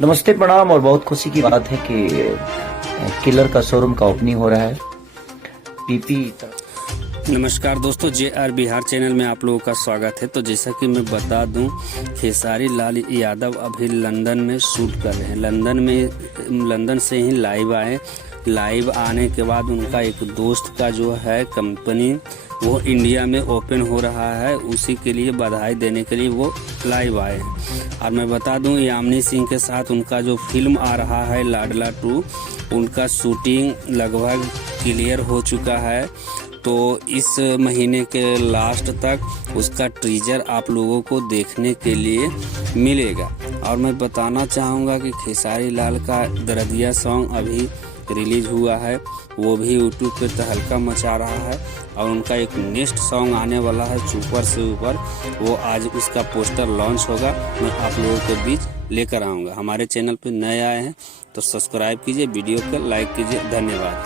नमस्ते, प्रणाम। और बहुत खुशी की बात है कि किलर का शोरूम का ओपनिंग हो रहा है। पीपी नमस्कार दोस्तों, JR बिहार चैनल में आप लोगों का स्वागत है। तो जैसा कि मैं बता दूं, खेसारी लाल यादव अभी लंदन में शूट कर रहे हैं। लंदन से ही लाइव आए। लाइव आने के बाद उनका एक दोस्त का जो है कंपनी वो इंडिया में ओपन हो रहा है, उसी के लिए बधाई देने के लिए वो लाइव आए हैं। और मैं बता दूं, यामिनी सिंह के साथ उनका जो फिल्म आ रहा है लाडला 2, उनका शूटिंग लगभग क्लियर हो चुका है। तो इस महीने के लास्ट तक उसका टीजर आप लोगों को देखने के लिए मिलेगा। और मैं बताना चाहूँगा कि खेसारी लाल का दरदिया सॉन्ग अभी रिलीज हुआ है, वो भी यूट्यूब पे तहलका मचा रहा है। और उनका एक नेक्स्ट सॉन्ग आने वाला है सुपर से ऊपर, वो आज उसका पोस्टर लॉन्च होगा। मैं आप लोगों के बीच लेकर आऊँगा। हमारे चैनल पे नए आए हैं तो सब्सक्राइब कीजिए, वीडियो को लाइक कीजिए। धन्यवाद।